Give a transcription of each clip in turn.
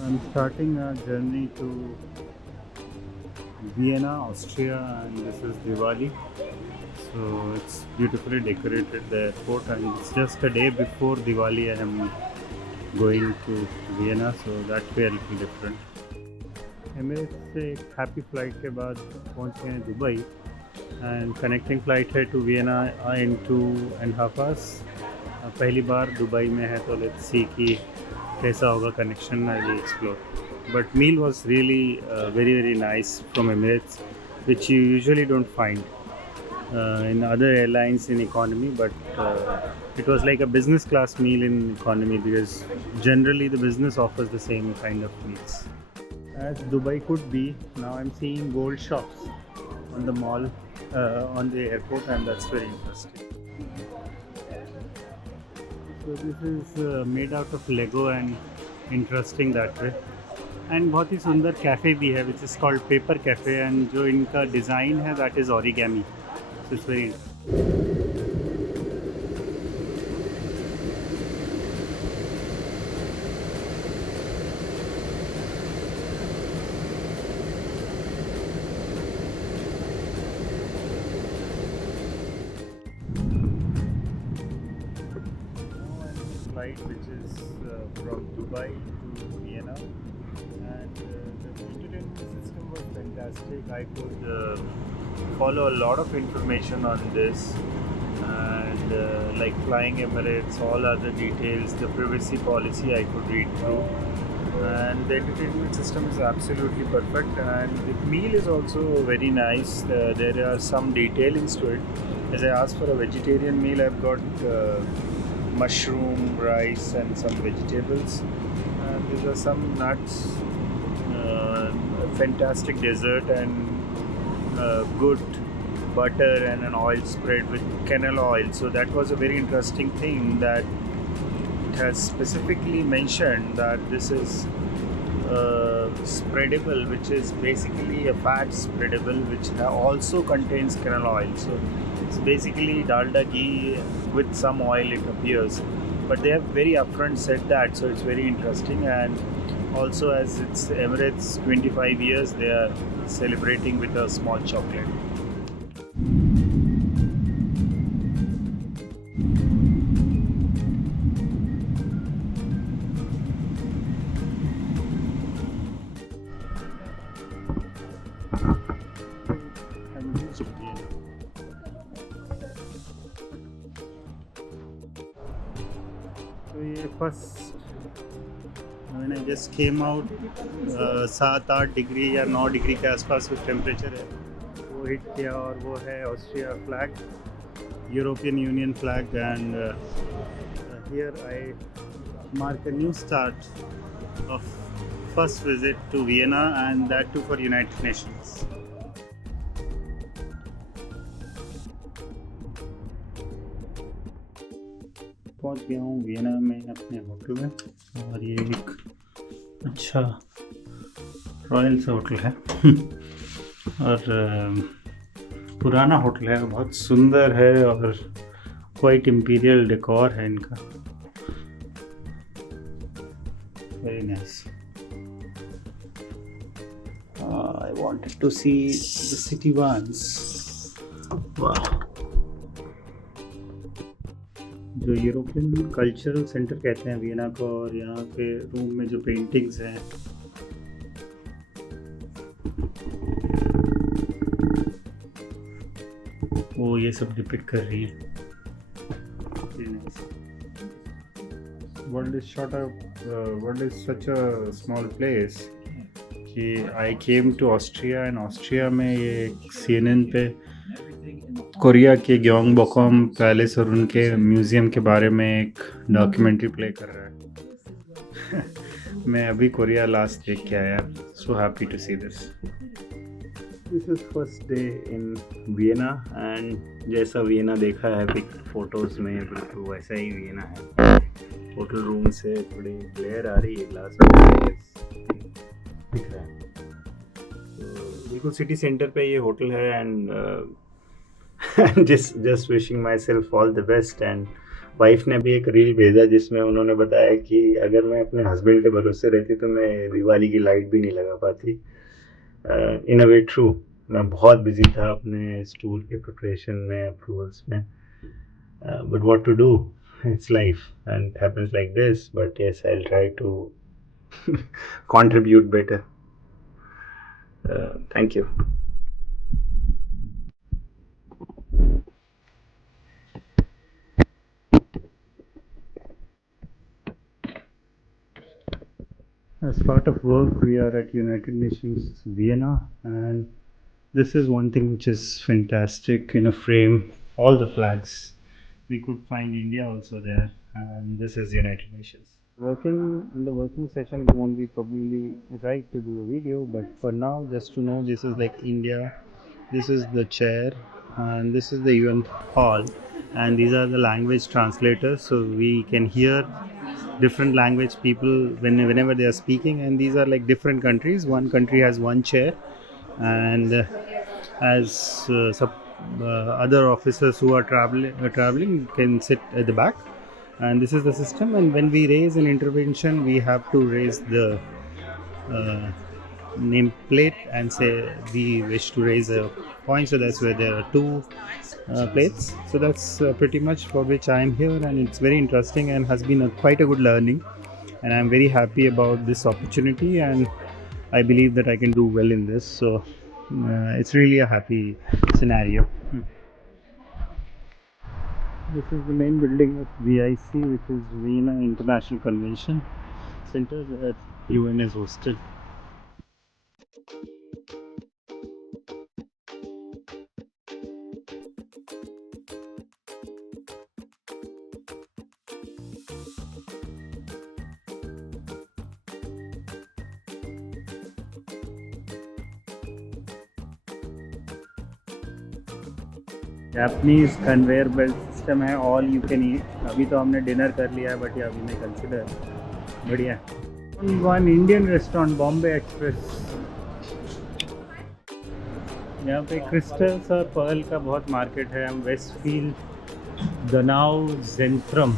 I'm starting a journey to Vienna, Austria, and this is Diwali. So it's beautifully decorated, the airport, and it's just a day before Diwali. I am going to Vienna, so that way a little different. Emirates से एक happy flight के बाद पहुंच गए हैं Dubai and connecting flight है to Vienna इन 2.5 आवर्स. पहली बार दुबई में है तो लेट्स सी कि कैसा होगा connection. I will explore. But meal was really very very nice from Emirates which you usually don't find in other airlines in economy, but it was like a business class meal in economy because generally the business offers the same kind of meals. As Dubai could be, now I'm seeing gold shops on the mall, on the airport, and that's very interesting. So this is made out of Lego and interesting that way. And बहुत ही सुंदर कैफ़े भी है which is called paper cafe. And जो इनका डिज़ाइन है that is origami. So it's very flight which is from Dubai to Vienna, and the entertainment system was fantastic. I could follow a lot of information on this, and like flying Emirates, all other details, the privacy policy I could read through, and the entertainment system is absolutely perfect, and the meal is also very nice. There are some detailings to it. As I asked for a vegetarian meal, I've got mushroom, rice, and some vegetables. And these are some nuts, fantastic dessert, and good butter and an oil spread with canola oil. So that was a very interesting thing that it has specifically mentioned that this is spreadable, which is basically a fat spreadable which also contains canola oil. So it's basically dalda ghee with some oil, it appears, but they have very upfront said that, so it's very interesting. And also, as it's Emirates 25 years, they are celebrating with a small chocolate. तो ये फर्स्ट मैंने just came out 7-8 डिग्री या 9 डिग्री के आसपास कुछ टेम्परेचर है वो हिट किया, और वो है Austria flag, European Union flag. And here I mark a new start of first visit to Vienna, and that too for United Nations. पहुंच गया हूँ वियना में अपने होटल में, और ये एक अच्छा रॉयल सा होटल है और पुराना होटल है, बहुत सुंदर है और क्वाइट इम्पीरियल डेकोर है इनका. Very nice. I wanted to see the city once. वाह. जो यूरोपियन कल्चरल सेंटर कहते हैं वियना को, और यहाँ के रूम में जो पेंटिंग्स हैं वो ये सब डिपिक्ट कर रही है. World is such a small place कि I came to Austria, and Austria में ये CNN पे कोरिया के ग्योंगबोकम पैलेस और उनके म्यूज़ियम के बारे में एक डॉक्यूमेंट्री प्ले कर रहा है. मैं अभी कोरिया लास्ट देख के आया. So happy to see this. This is first day in Vienna, and जैसा वियना देखा है पिक फोटोज़ में बिल्कुल वैसा ही वियना है. होटल रूम से थोड़ी ग्लेयर आ रही है ग्लास में, दिख रहा है. तो बिल्कुल सिटी सेंटर पे ये होटल है, and just wishing myself all the best, and wife ने भी एक रील भेजा जिसमें उन्होंने बताया कि अगर मैं अपने हस्बैंड के भरोसे रहती तो मैं दिवाली की लाइट भी नहीं लगा पाती। इन अ वे ट्रू, मैं बहुत बिजी था अपने स्टूल के प्रिपरेशन में, अप्रूवल्स में, but what to do, it's life and it happens like this, but yes I will try to contribute better. Thank you. As part of work, we are at United Nations Vienna, and this is one thing which is fantastic in a frame. All the flags. We could find India also there, and this is United Nations. Working in the working session, it won't be probably right to do a video, but for now, just to know, this is like India. This is the chair, and this is the UN hall, and these are the language translators, so we can hear different language people whenever they are speaking, and these are like different countries. One country has one chair, and as other officers who are traveling can sit at the back, and this is the system. And when we raise an intervention, we have to raise the nameplate and say we wish to raise a point, so that's where there are two plates. So that's pretty much for which I am here, and it's very interesting and has been quite a good learning, and I'm very happy about this opportunity, and I believe that I can do well in this. So it's really a happy scenario. This is the main building of VIC, which is Vienna International Convention Center that UN is hosted. Japanese conveyor belt system है, all you can eat. अभी तो हमने डिनर कर लिया है, बट या वी मे कंसिडर। बढ़िया। One Indian restaurant, Bombay एक्सप्रेस। यहाँ पे क्रिस्टल्स और पर्ल का बहुत मार्केट है। हम वेस्टफील्ड दनाव जेंट्रम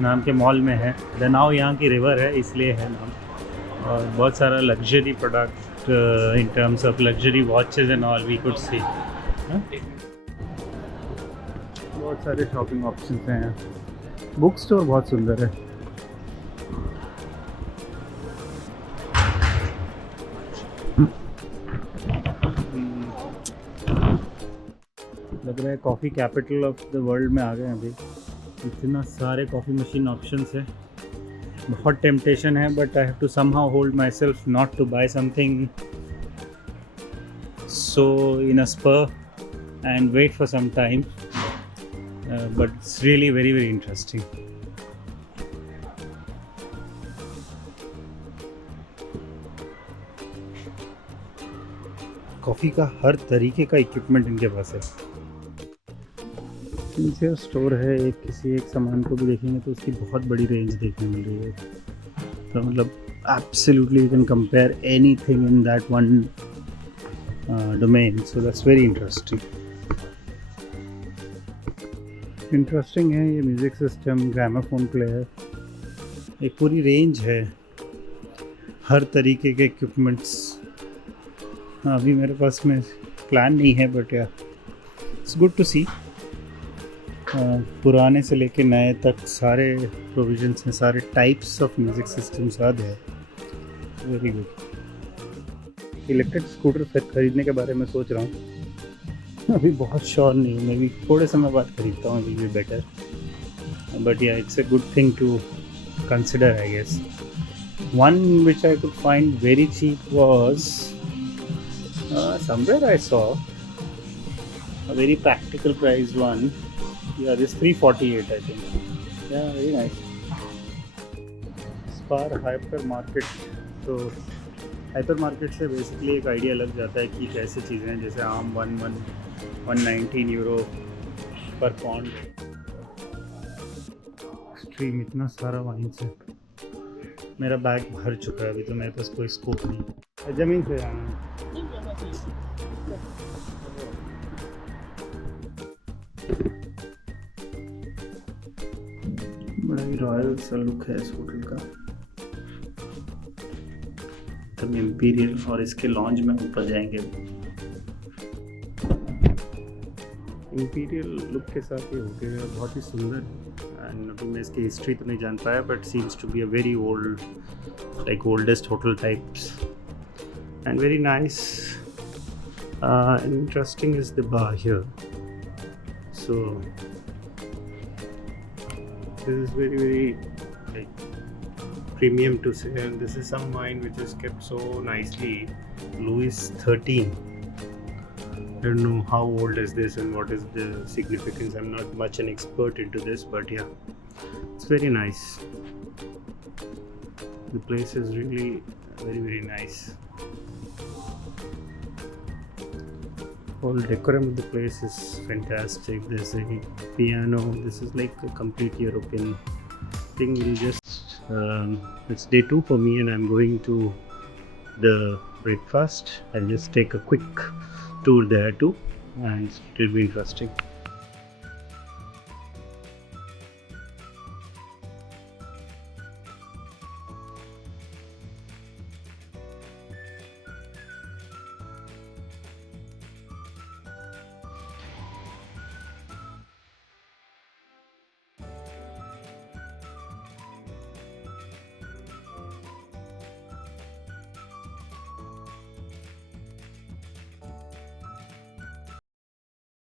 नाम के मॉल में है। दनाव यहाँ की रिवर है, इसलिए है नाम। और बहुत सारा luxury product in terms of luxury watches and all we could see. बहुत सारे शॉपिंग ऑप्शंस हैं यहाँ। बुक स्टोर बहुत सुंदर है। लग रहा है coffee capital of the world में आ गए हैं अभी। इतना सारे कॉफ़ी मशीन ऑप्शंस है। बहुत टेम्पटेशन है, but I have to somehow hold myself not to buy something so in a spur and wait for some time. But it's really very interesting. Coffee का हर तरीके का इक्विपमेंट इनके पास है। इनसे स्टोर है, किसी एक सामान को भी देखेंगे तो उसकी बहुत बड़ी रेंज देखने मिल रही है। तो मतलब absolutely you can compare anything in that one domain, so that's very interesting है। ये म्यूज़िक सिस्टम, ग्रामाफोन प्लेयर, एक पूरी रेंज है हर तरीके के इक्विपमेंट्स। अभी मेरे पास में प्लान नहीं है, but yeah it's good to सी। पुराने से लेके नए तक सारे प्रोविजंस हैं, सारे टाइप्स ऑफ म्यूज़िक सिस्टम्स आ गए। Very good. इलेक्ट्रिक स्कूटर खरीदने के बारे में सोच रहा हूँ, अभी बहुत श्योर नहीं हूँ। मैं भी थोड़े समय बाद खरीदता हूँ, will be better. But yeah it's a good thing to consider I guess. One which I could find very cheap was somewhere I saw a very practical priced one. Yeah, this 348 I think. Yeah, very nice. Spar hyper market. तो hyper market से बेसिकली एक आइडिया लग जाता है कि कैसे चीज़ें हैं, जैसे आम 119 यूरो पर पाउंड। स्ट्रीम इतना सारा वाइन से मेरा बैग भर चुका है। अभी तो मेरे पास कोई स्कोप नहीं। ज़मीन से जाना है। बड़ा ही रॉयल सा लुक है इस होटल का, एकदम इम्पीरियल। और इसके लॉन्ज में ऊपर जाएंगे, इम्पीरियल लुक के साथ ये होटल है, बहुत ही सुंदर। एंड अभी मैं इसकी हिस्ट्री तो नहीं जान पाया, but seems to be a very old, like oldest hotel types and very nice. Interesting is the bar here. So this is very like premium to say, and this is some wine which is kept so nicely. Louis XIII. I don't know how old is this and what is the significance. I'm not much an expert into this, but yeah, it's very nice. The place is really very nice. Whole decorum of the place is fantastic. There's a piano. This is like a complete European thing. We'll just it's day 2 for me, and I'm going to the breakfast. I'll just take a quick tour there too, and it will be interesting.